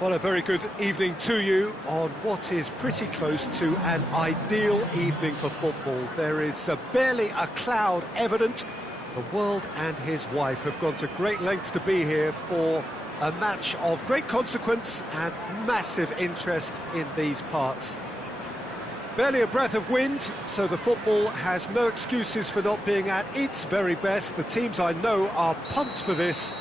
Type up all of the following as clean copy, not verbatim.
Well, a very good evening to you on what is pretty close to an ideal evening for football. There is barely a cloud evident. The world and his wife have gone to great lengths to be here for a match of great consequence and massive interest in these parts. Barely a breath of wind, so the football has no excuses for not being at its very best. The teams I know are pumped for this.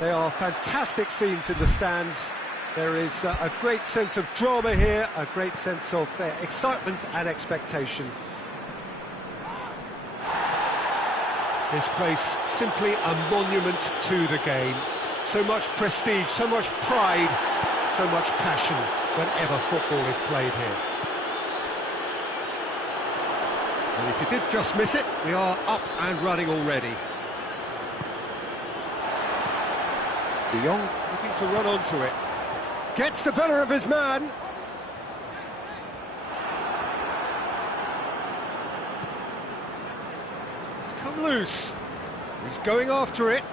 They are fantastic scenes in the stands. There is a great sense of drama here, a great sense of excitement and expectation. This place simply a monument to the game. So much prestige, so much pride, so much passion whenever football is played here. And if you did just miss it, we are up and running already. De Jong looking to run onto it. Gets the better of his man. It's come loose. He's going after it.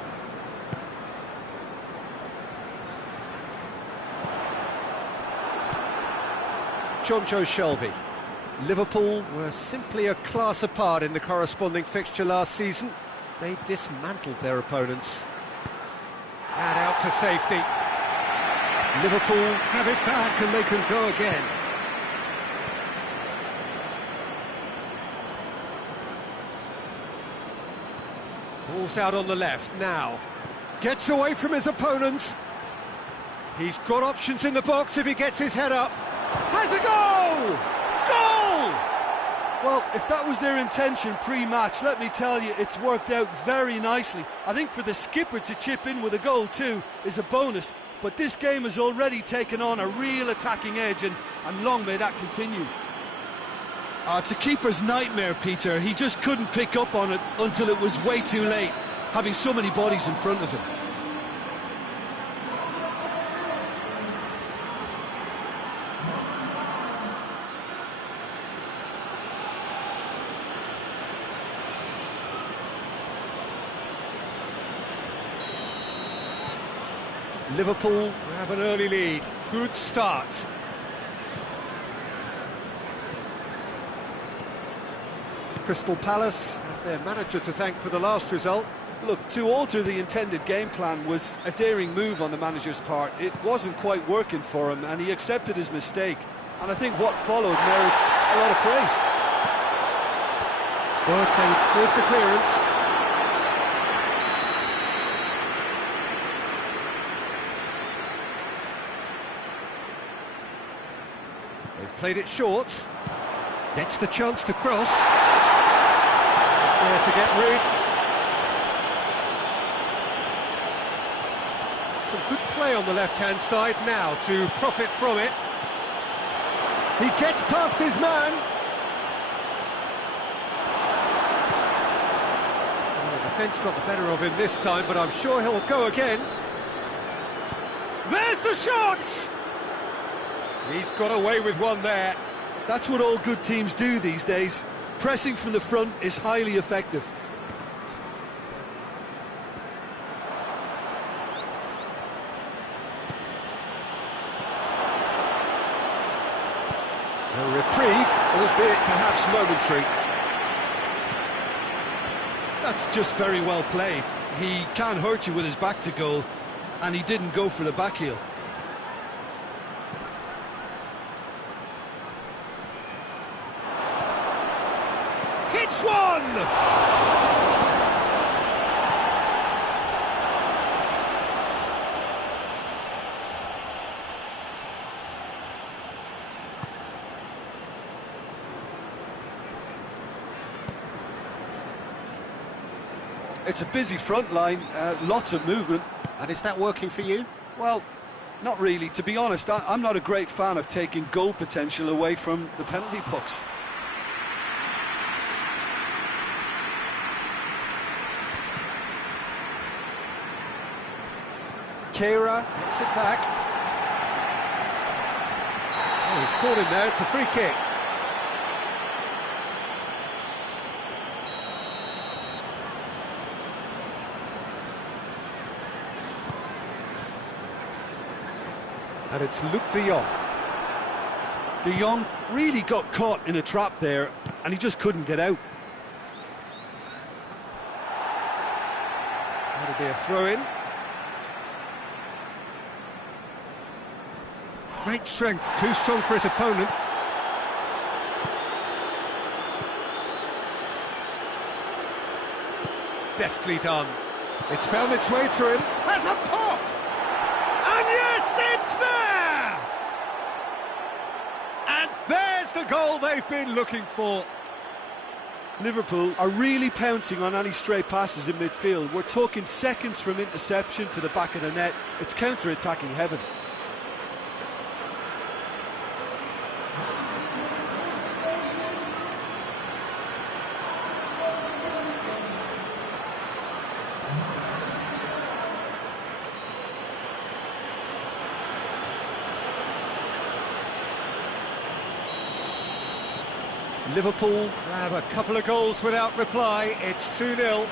Jonjo Shelvey. Liverpool were simply a class apart in the corresponding fixture last season. They dismantled their opponents. And out to safety. Liverpool have it back and they can go again. Ball's out on the left now. Gets away from his opponents. He's got options in the box if he gets his head up. Has a goal! Goal! Well, if that was their intention pre-match, let me tell you, it's worked out very nicely. I think for the skipper to chip in with a goal too is a bonus. But this game has already taken on a real attacking edge, and long may that continue. It's a keeper's nightmare, Peter. He just couldn't pick up on it until it was way too late, having so many bodies in front of him. Liverpool have an early lead. Good start. Crystal Palace have their manager to thank for the last result. Look, to alter the intended game plan was a daring move on the manager's part. It wasn't quite working for him, and he accepted his mistake. And I think what followed merits a lot of praise. Boateng with the clearance. They've played it short. Gets the chance to cross. It's there to get rid. Some good play on the left-hand side now to profit from it. He gets past his man. Well, the defence got the better of him this time, but I'm sure he'll go again. There's the shot! He's got away with one there. That's what all good teams do these days. Pressing from the front is highly effective. A reprieve, albeit perhaps momentary. That's just very well played. He can't hurt you with his back to goal, and he didn't go for the back heel. Hits one! It's a busy front line, lots of movement. And is that working for you? Well, not really. To be honest, I'm not a great fan of taking goal potential away from the penalty box. Kehrer gets it back. Oh, he's caught him there, it's a free kick. And it's Luke de Jong. De Jong really got caught in a trap there, and he just couldn't get out. That'll be a throw-in. Great strength, too strong for his opponent. Deftly done. It's found its way to him. Has a pop! And yes, it's there! And there's the goal they've been looking for. Liverpool are really pouncing on any stray passes in midfield. We're talking seconds from interception to the back of the net. It's counter-attacking heaven. Liverpool grab a couple of goals without reply. It's 2-0.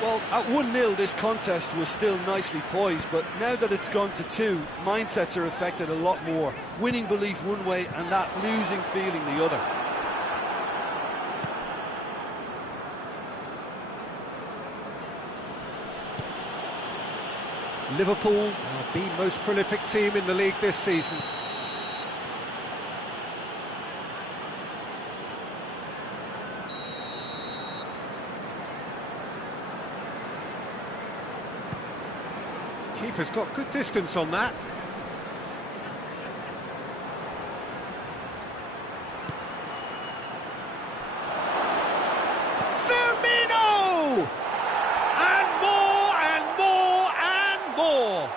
Well, at 1-0 this contest was still nicely poised, but now that it's gone to 2, mindsets are affected a lot more. Winning belief one way and that losing feeling the other. Liverpool are the most prolific team in the league this season. Keeper's got good distance on that. Firmino! And more and more and more.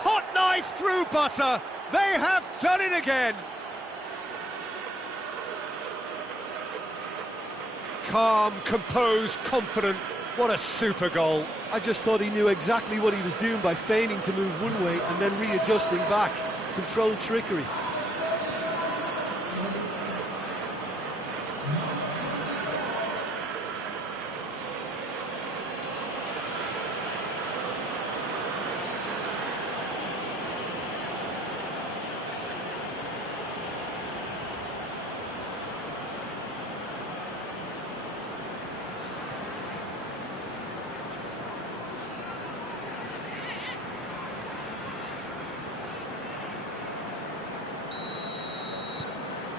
Hot knife through butter. They have done it again. Calm, composed, confident. What a super goal. I just thought he knew exactly what he was doing by feigning to move one way and then readjusting back. Controlled trickery.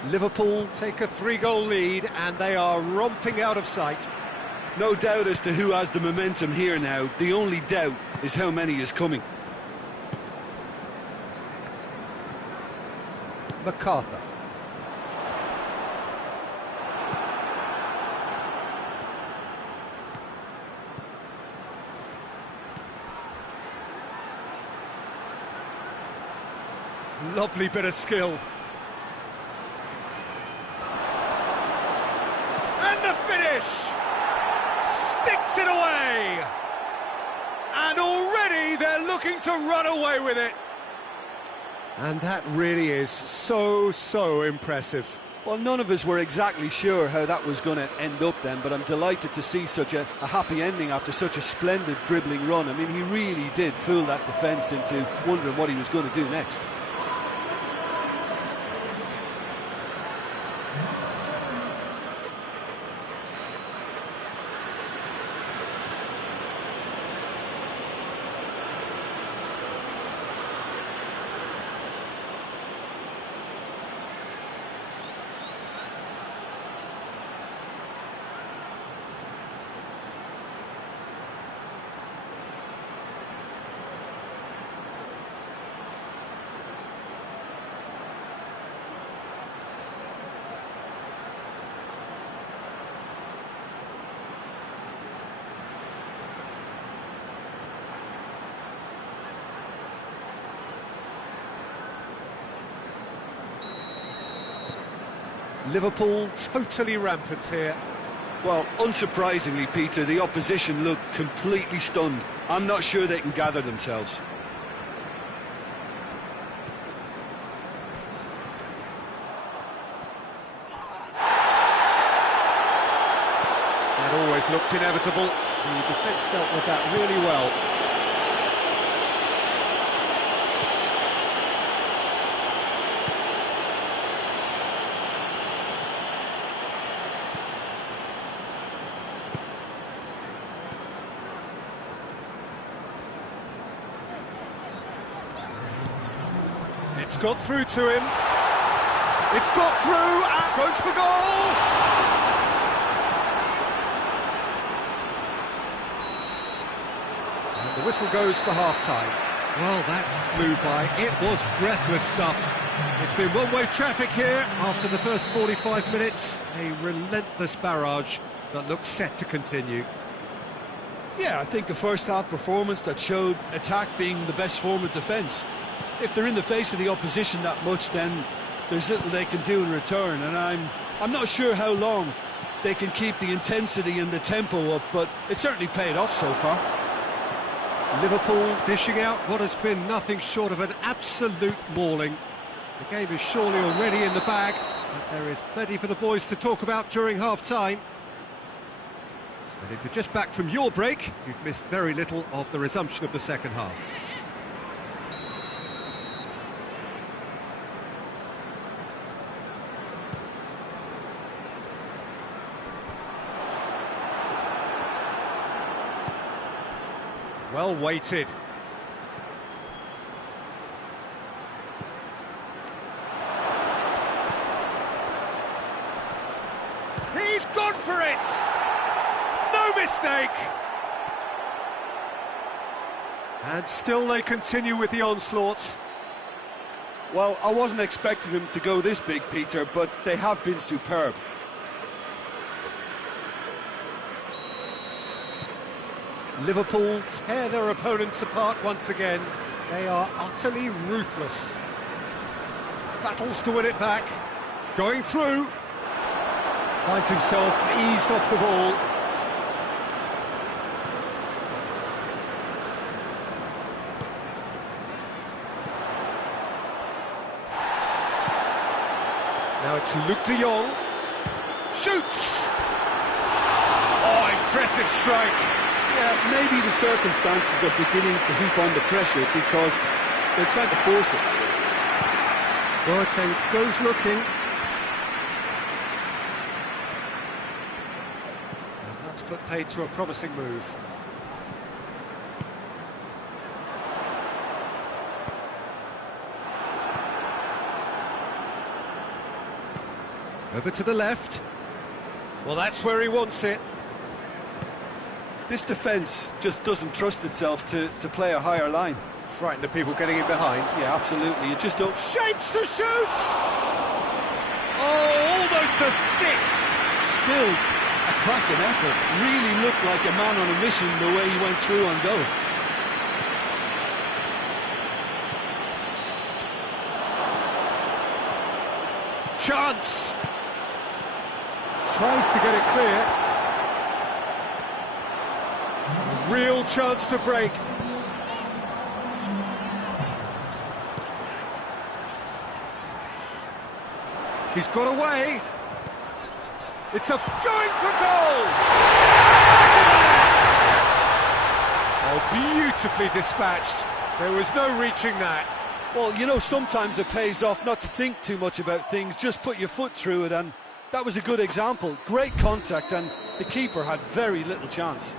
Liverpool take a 3-goal lead and they are romping out of sight. No doubt as to who has the momentum here now. The only doubt is how many is coming. MacArthur. Lovely bit of skill. And the finish! Sticks it away! And already they're looking to run away with it. And that really is so impressive. Well, none of us were exactly sure how that was going to end up then, but I'm delighted to see such a happy ending after such a splendid dribbling run. I mean, he really did fool that defence into wondering what he was going to do next. Liverpool totally rampant here. Well, unsurprisingly, Peter, the opposition look completely stunned. I'm not sure they can gather themselves. That always looked inevitable. The defence dealt with that really well. got through to him. It's got through and goes for goal! And the whistle goes for half-time. Well, that flew by. It was breathless stuff. It's been one-way traffic here after the first 45 minutes. A relentless barrage that looks set to continue. Yeah, I think a first-half performance that showed attack being the best form of defence. If they're in the face of the opposition that much, then there's little they can do in return, and I'm not sure how long they can keep the intensity and the tempo up, but it certainly paid off so far. Liverpool dishing out what has been nothing short of an absolute mauling. The game is surely already in the bag, but there is plenty for the boys to talk about during half-time. And if you're just back from your break, you've missed very little of the resumption of the second half. Well weighted. He's gone for it! No mistake! And still they continue with the onslaught. Well, I wasn't expecting them to go this big, Peter, but they have been superb. Liverpool tear their opponents apart once again. They are utterly ruthless. Battles to win it back. Going through. Finds himself eased off the ball. Now it's Luke de Jong. Shoots! Oh, impressive strike. Yeah, maybe the circumstances are beginning to heap on the pressure because they're trying to force it. Boateng goes looking. And that's put paid to a promising move. Over to the left. Well, that's where he wants it. This defence just doesn't trust itself to play a higher line. Frighten the people getting in behind. Yeah, absolutely. You just don't... Shapes to shoot! Oh, almost a six! Still a cracking effort. Really looked like a man on a mission the way he went through on goal. Chance! Tries to get it clear. Real chance to break. He's got away. It's going for goal! Oh, beautifully dispatched. There was no reaching that. Well, you know, sometimes it pays off not to think too much about things, just put your foot through it, and that was a good example. Great contact, and the keeper had very little chance.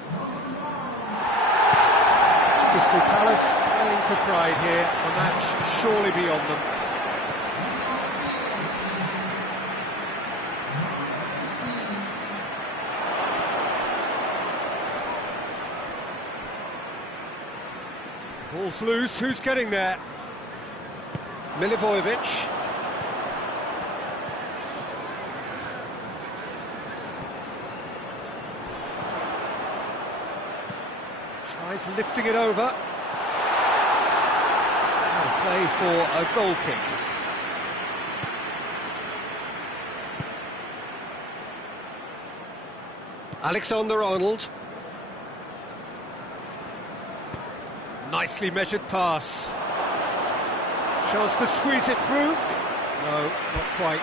Crystal Palace playing for pride here, a match surely beyond them. Ball's loose, who's getting there? Milivojevic. Tries lifting it over. Out of play for a goal kick. Alexander-Arnold. Nicely measured pass. Chance to squeeze it through. No, not quite.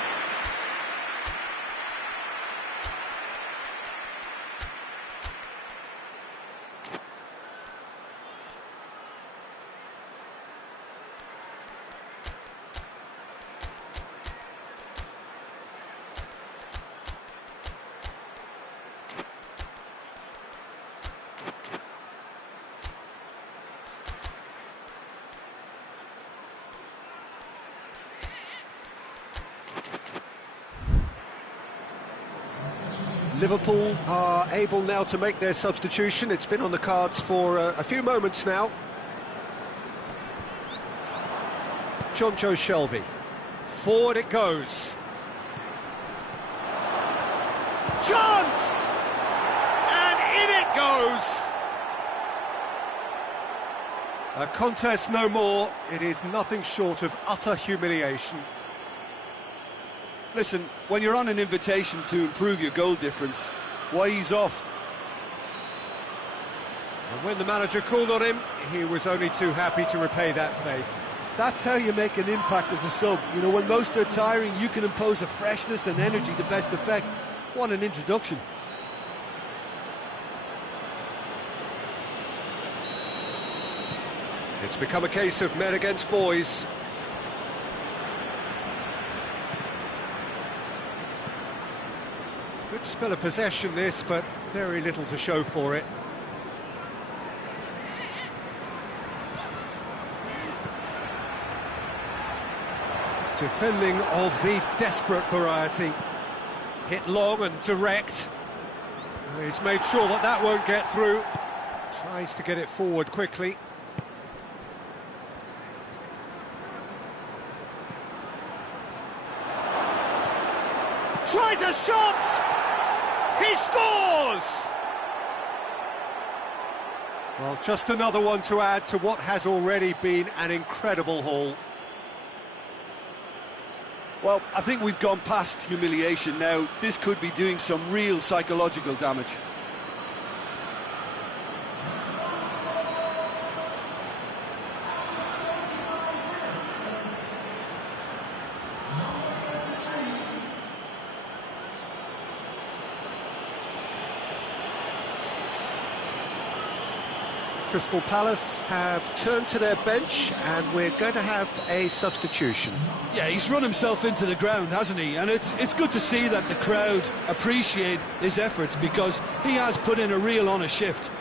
Liverpool are able now to make their substitution. It's been on the cards for a few moments now. Jonjo Shelvey. Forward it goes. Chance! And in it goes! A contest no more. It is nothing short of utter humiliation. Listen, when you're on an invitation to improve your goal difference, why ease off? And when the manager called on him, he was only too happy to repay that faith. That's how you make an impact as a sub. You know, when most are tiring, you can impose a freshness and energy to best effect. What an introduction. It's become a case of men against boys. Good spell of possession this, but very little to show for it. Defending of the desperate variety. Hit long and direct. He's made sure that that won't get through. Tries to get it forward quickly. Tries a shot! He scores! Well, just another one to add to what has already been an incredible haul. Well, I think we've gone past humiliation now. This could be doing some real psychological damage. Crystal Palace have turned to their bench and we're going to have a substitution. Yeah, he's run himself into the ground, hasn't he? And it's good to see that the crowd appreciate his efforts because he has put in a real honest shift.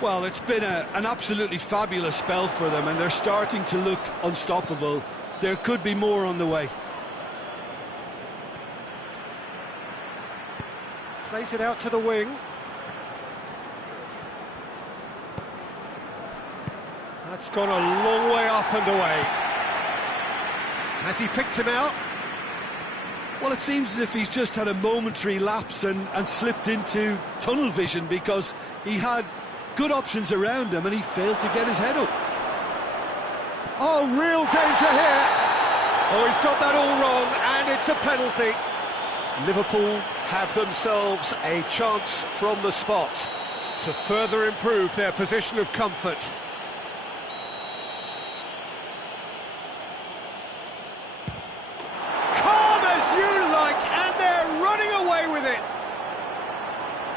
Well, it's been an absolutely fabulous spell for them and they're starting to look unstoppable. There could be more on the way. Plays it out to the wing. That's gone a long way up and away. Has he picked him out? Well, it seems as if he's just had a momentary lapse and slipped into tunnel vision because he had good options around him and he failed to get his head up. Oh, real danger here. Oh, he's got that all wrong and it's a penalty. Liverpool have themselves a chance from the spot to further improve their position of comfort.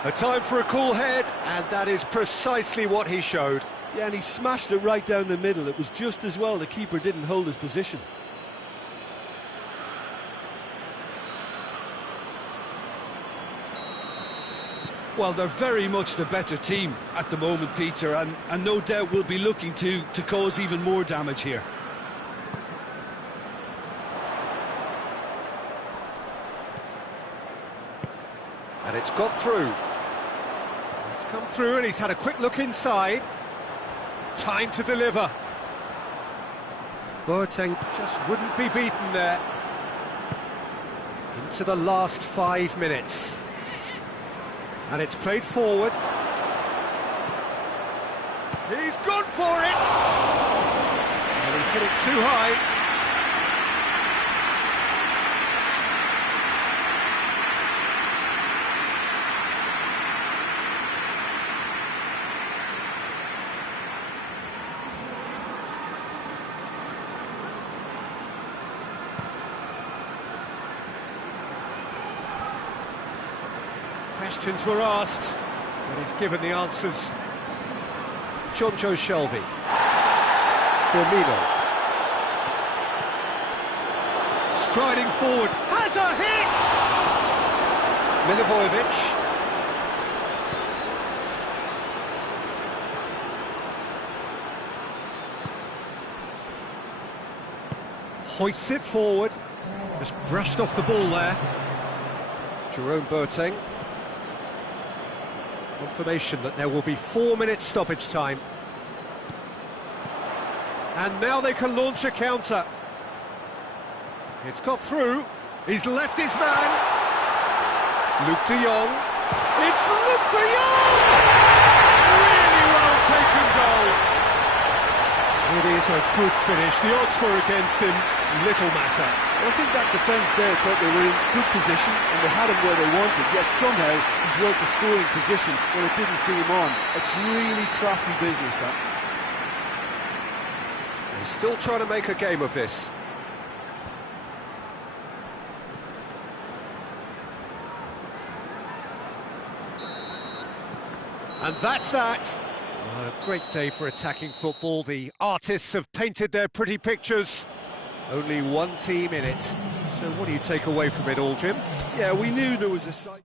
A time for a cool head, and that is precisely what he showed. Yeah, and he smashed it right down the middle. It was just as well the keeper didn't hold his position. Well, they're very much the better team at the moment, Peter, and no doubt will be looking to cause even more damage here. And it's got through. It's come through and he's had a quick look inside. Time to deliver. Boateng just wouldn't be beaten there. Into the last 5 minutes. And it's played forward. He's gone for it! And he's hit it too high. Questions were asked, but he's given the answers. Jonjo Shelvey. Firmino. Striding forward. Has a hit! Milivojevic. Hoists it forward. Just brushed off the ball there. Jerome Boateng. Confirmation that there will be 4 minutes stoppage time. And now they can launch a counter. It's got through. He's left his man. Luke de Jong. It's Luke de Jong! Really well taken goal. It is a good finish. The odds were against him. Little matter. Well, I think that defence there thought they were in good position and they had him where they wanted, yet somehow he's worked the scoring position when it didn't see him on. It's really crafty business, that. They're still trying to make a game of this. And that's that. Well, a great day for attacking football. The artists have painted their pretty pictures. Only one team in it. So what do you take away from it all, Jim? Yeah, we knew there was a side.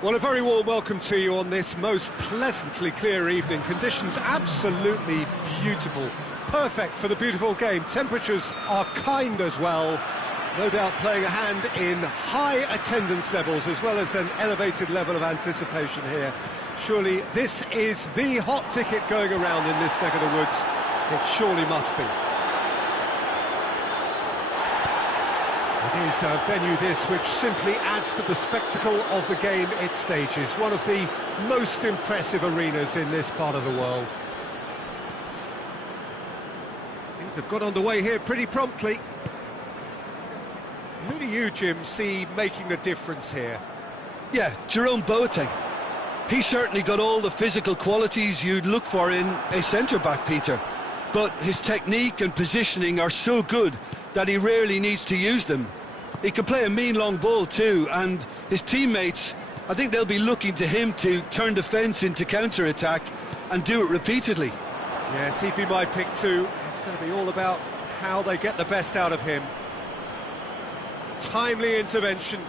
Well, a very warm welcome to you on this most pleasantly clear evening. Conditions absolutely beautiful. Perfect for the beautiful game. Temperatures are kind as well. No doubt playing a hand in high attendance levels as well as an elevated level of anticipation here. Surely this is the hot ticket going around in this neck of the woods. It surely must be. It is a venue this which simply adds to the spectacle of the game it stages. One of the most impressive arenas in this part of the world. Things have got underway here pretty promptly. Who do you, Jim, see making the difference here? Yeah, Jerome Boateng. He certainly got all the physical qualities you'd look for in a centre-back, Peter. But his technique and positioning are so good that he rarely needs to use them. He can play a mean long ball too, and his teammates, I think they'll be looking to him to turn defence into counter-attack and do it repeatedly. Yes, he'd be my pick too. It's going to be all about how they get the best out of him. Timely intervention.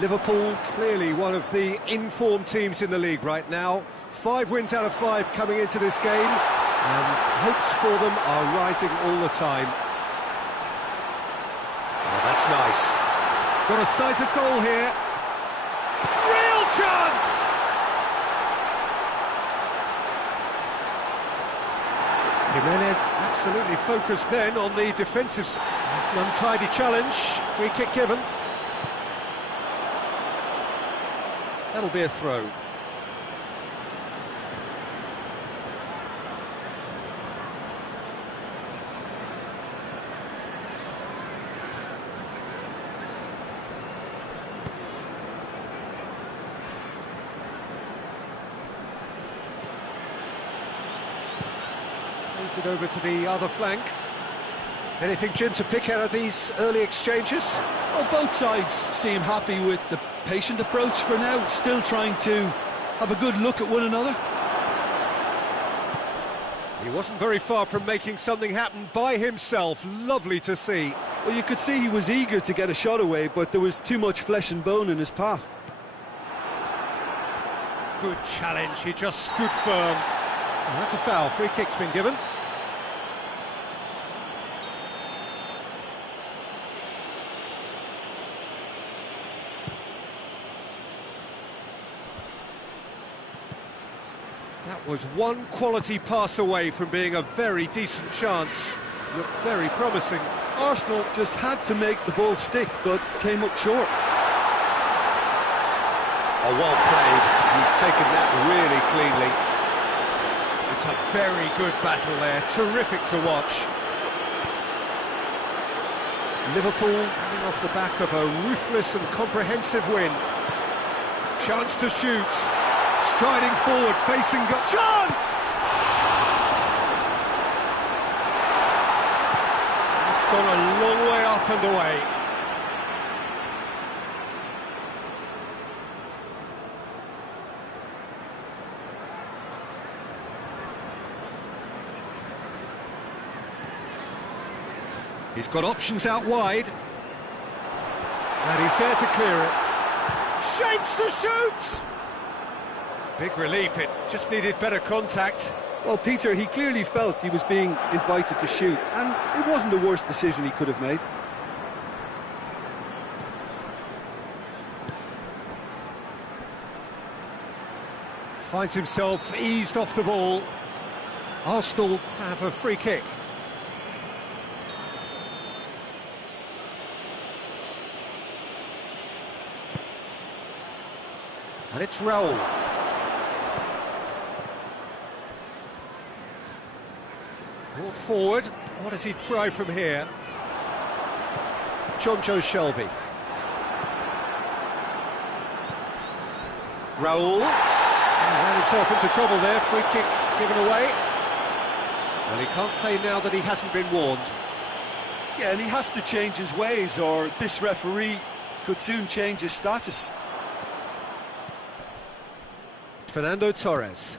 Liverpool, clearly one of the informed teams in the league right now. 5 wins out of 5 coming into this game, and hopes for them are rising all the time. Oh, that's nice. Got a sight of goal here. Real chance! Jimenez absolutely focused then on the defensive side. That's an untidy challenge. Free kick given. That'll be a throw. Plays it over to the other flank. Anything, Jim, to pick out of these early exchanges? Well, both sides seem happy with the patient approach for now, still trying to have a good look at one another. He wasn't very far from making something happen by himself. Lovely to see. Well, you could see he was eager to get a shot away, but there was too much flesh and bone in his path. Good challenge, he just stood firm. And that's a foul. Free kick's been given. That was one quality pass away from being a very decent chance. Looked very promising. Arsenal just had to make the ball stick, but came up short. Oh, well played. He's taken that really cleanly. It's a very good battle there. Terrific to watch. Liverpool coming off the back of a ruthless and comprehensive win. Chance to shoot. Striding forward, facing goal. Chance! It's gone a long way up and away. He's got options out wide. And he's there to clear it. Shapes to shoot! Big relief, it just needed better contact. Well, Peter, he clearly felt he was being invited to shoot, and it wasn't the worst decision he could have made. Finds himself eased off the ball. Arsenal have a free kick. And it's Raul. Brought forward. What does he try from here? Jonjo Shelvey. Raul. Ran himself into trouble there. Free kick given away. Well, he can't say now that he hasn't been warned. Yeah, and he has to change his ways, or this referee could soon change his status. Fernando Torres.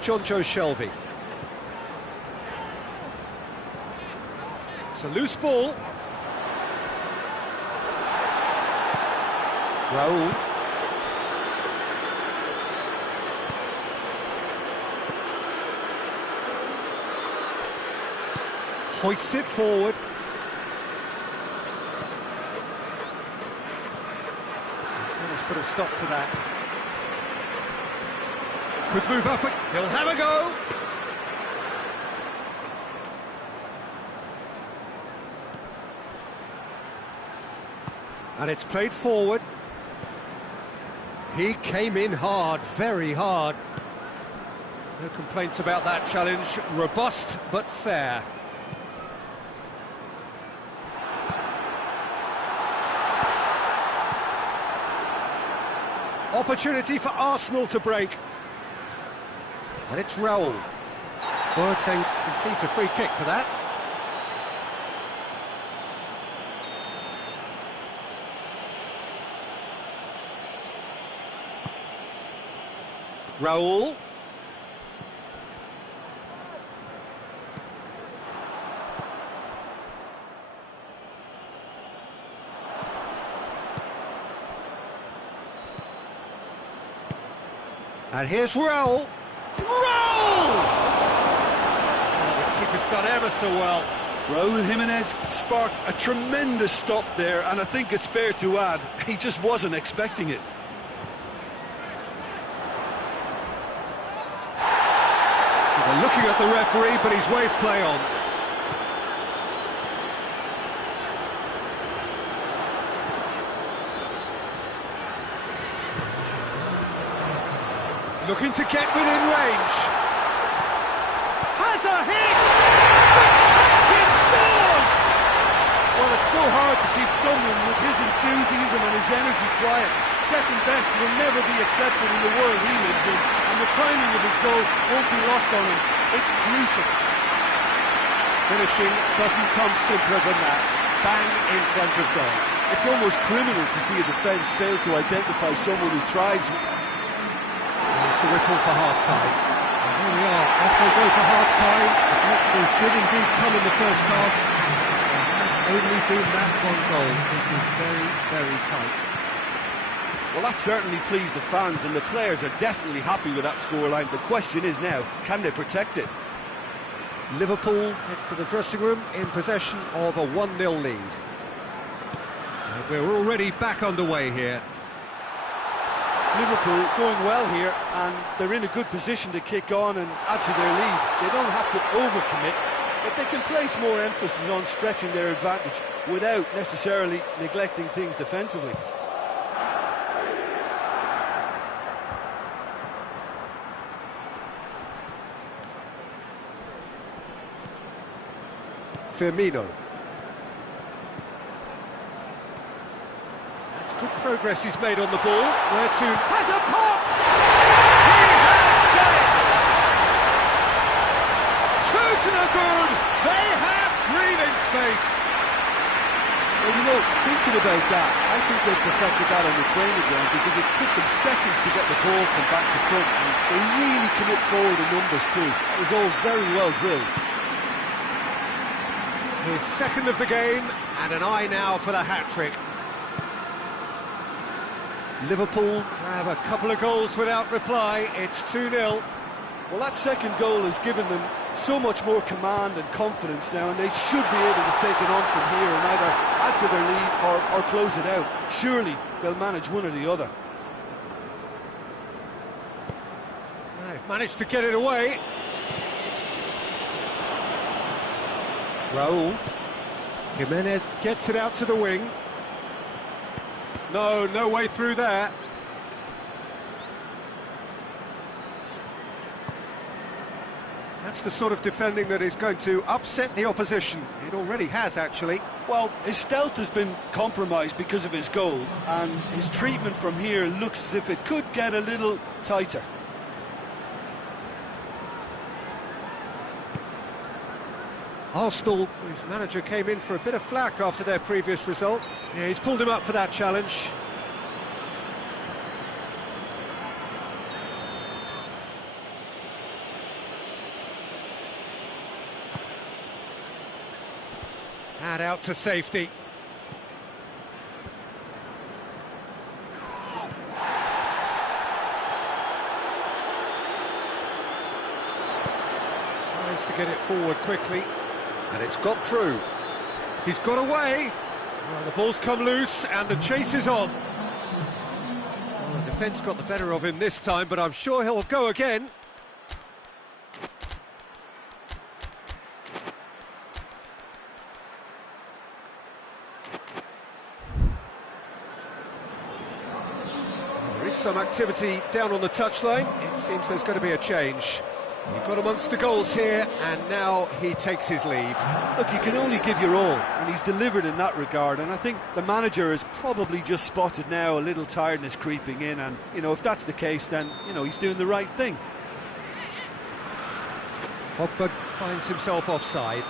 John Joe Shelvey. It's a loose ball. Raul. Hoists it forward. Let's put a stop to that. Could move up, he'll have a go. And it's played forward. He came in hard, very hard. No complaints about that challenge. Robust but fair. Opportunity for Arsenal to break. And it's Raul. Boateng concedes a free kick for that. Raul. And here's Reeng0. Raul! The keeper's done ever so well. Raul Jimenez sparked a tremendous stop there, and I think it's fair to add, he just wasn't expecting it. They're looking at the referee, but he's waved play on. Looking to get within range. Has a hit! The captain scores! Well, it's so hard to keep someone with his enthusiasm and his energy quiet. Second best will never be accepted in the world he lives in, and the timing of his goal won't be lost on him. It's crucial. Finishing doesn't come simpler than that. Bang in front of goal. It's almost criminal to see a defence fail to identify someone who thrives. There's the whistle for half-time. And here we are, off they go for half-time. The victory did indeed come in the first half. There has only been that one goal. It was very, very tight. Well, that certainly pleased the fans, and the players are definitely happy with that scoreline. The question is now, can they protect it? Liverpool head for the dressing room in possession of a 1-0 lead. And we're already back underway here. Liverpool going well here, and they're in a good position to kick on and add to their lead. They don't have to overcommit, but they can place more emphasis on stretching their advantage without necessarily neglecting things defensively. Firmino. That's good progress he's made on the ball. Where to? Has a pop! He has done it! Two to the good! They have breathing space! Well, you know, thinking about that, I think they perfected that on the training ground because it took them seconds to get the ball from back to front, and they really commit forward in numbers too. It was all very well drilled. His second of the game, and an eye now for the hat-trick. Liverpool have a couple of goals without reply. It's 2-0. Well, that second goal has given them so much more command and confidence now, and they should be able to take it on from here and either add to their lead or close it out. Surely they'll manage one or the other. They've managed to get it away. Raul. Jimenez gets it out to the wing. No way through there. That's the sort of defending that is going to upset the opposition. It already has, actually. Well, his stealth has been compromised because of his goal, and his treatment from here looks as if it could get a little tighter. Arsenal, whose manager came in for a bit of flack after their previous result. Yeah, he's pulled him up for that challenge. And out to safety. Tries to get it forward quickly, and it's got through. He's got away. Well, the ball's come loose, and the chase is on. Well, the defence got the better of him this time, but I'm sure he'll go again. There is some activity down on the touchline. It seems there's going to be a change. He got amongst the goals here, and now he takes his leave. Look, you can only give your all, and he's delivered in that regard, and I think the manager has probably just spotted now a little tiredness creeping in, and, you know, if that's the case, then, you know, he's doing the right thing. Pogba finds himself offside.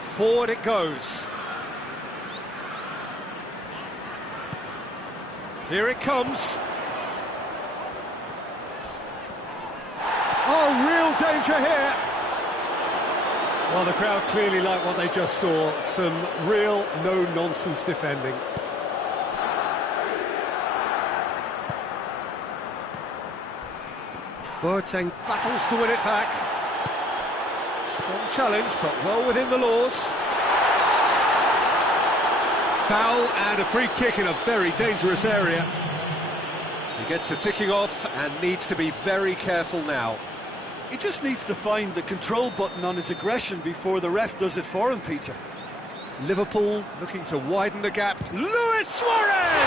Forward it goes. Here it comes. Oh, real danger here. Well, the crowd clearly like what they just saw. Some real no-nonsense defending. Boateng battles to win it back. Strong challenge, but well within the laws. Foul and a free kick in a very dangerous area. He gets the ticking off and needs to be very careful now. He just needs to find the control button on his aggression before the ref does it for him, Peter. Liverpool looking to widen the gap. Luis Suarez!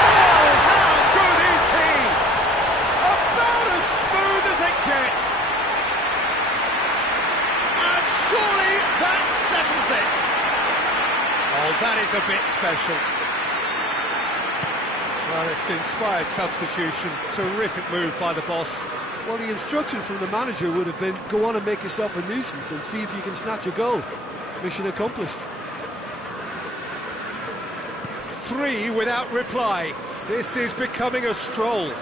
Oh, how good is he? About as smooth as it gets. And surely that settles it. Oh, that is a bit special. Well, it's an inspired substitution. Terrific move by the boss. Well, the instruction from the manager would have been, go on and make yourself a nuisance and see if you can snatch a goal. Mission accomplished. 3 without reply. This is becoming a stroll.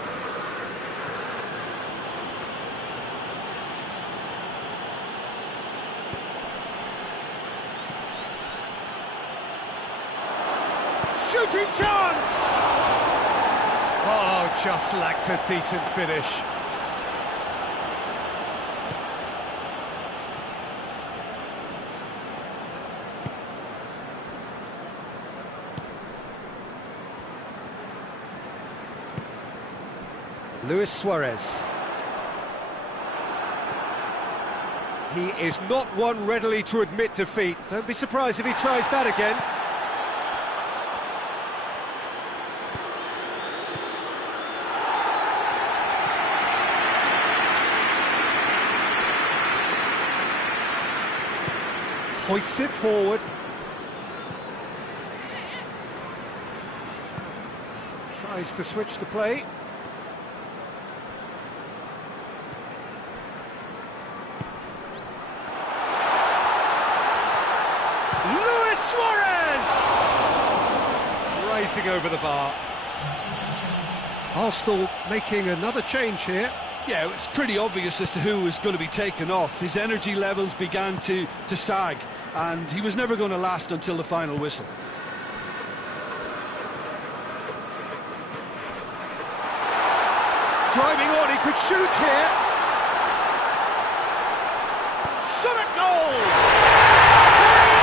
Shooting chance! Oh, just lacked a decent finish. Luis Suarez. He is not one readily to admit defeat. Don't be surprised if he tries that again. Hoists it forward. Tries to switch the play. Luis Suarez! Racing over the bar. Arsenal making another change here. Yeah, it's pretty obvious as to who was going to be taken off. His energy levels began to sag, and he was never going to last until the final whistle. Driving on, he could shoot here. Shot at goal!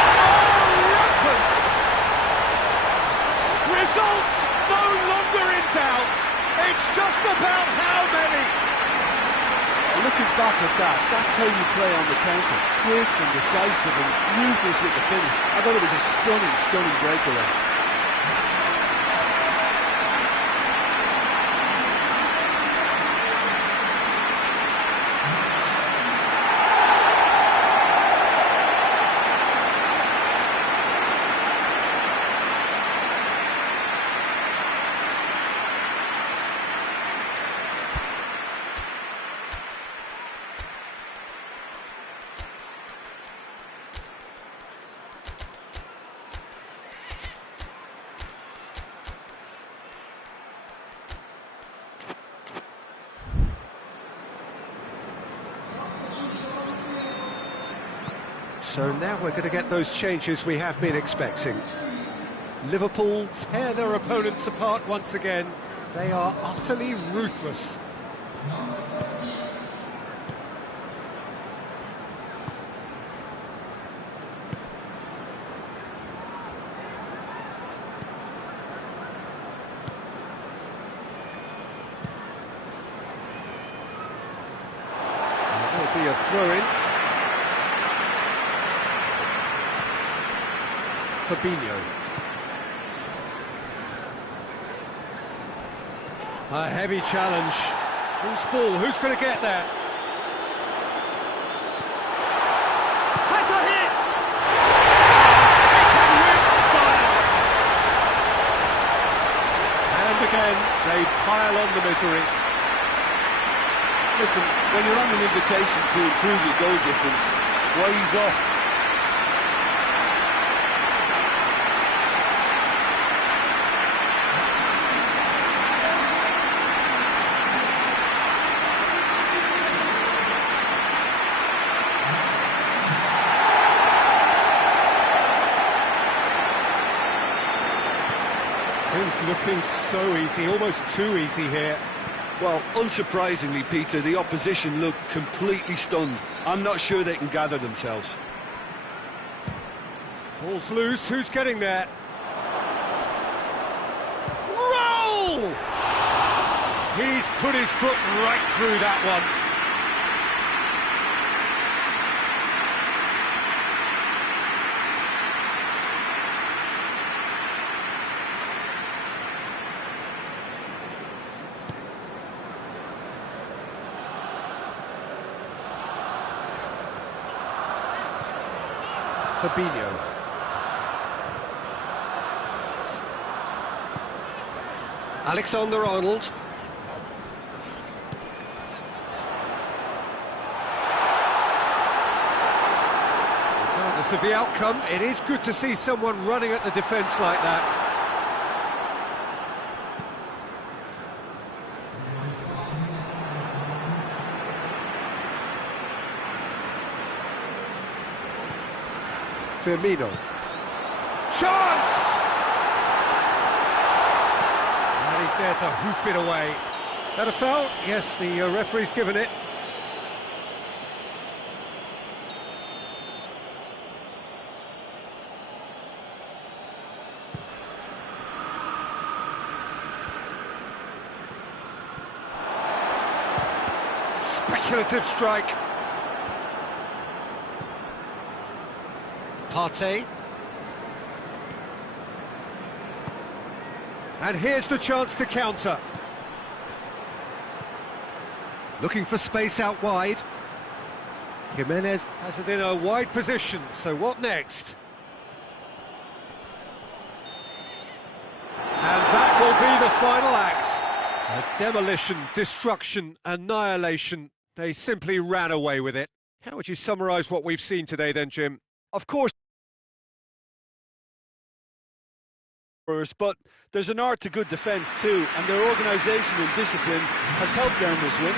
They are rampant! Results no longer in doubt. It's just about how many. Looking back at that, that's how you play on the counter. Quick and decisive and ruthless with the finish. I thought it was a stunning, stunning breakaway. So now we're going to get those changes we have been expecting. Liverpool tear their opponents apart once again. They are utterly ruthless. There will be a throw-in. Fabinho. A heavy challenge. Who's ball? Who's going to get there? Has a hit! Taken with style. And again, they pile on the misery. Listen, when you're on an invitation to improve your goal difference, why ease off? Things looking so easy, almost too easy here. Well, unsurprisingly, Peter, the opposition look completely stunned. I'm not sure they can gather themselves. Ball's loose, who's getting there? Roll! He's put his foot right through that one. Fabinho. Alexander-Arnold. Regardless of the outcome, it is good to see someone running at the defence like that. Firmino. Chance! And he's there to hoof it away. That a foul? Yes, the referee's given it. Speculative strike. Partey. And here's the chance to counter. Looking for space out wide. Jimenez has it in a wide position, so what next? And that will be the final act. A demolition, destruction, annihilation. They simply ran away with it. How would you summarise what we've seen today then, Jim? Of course, but there's an art to good defence too, and their organisation and discipline has helped earn this win.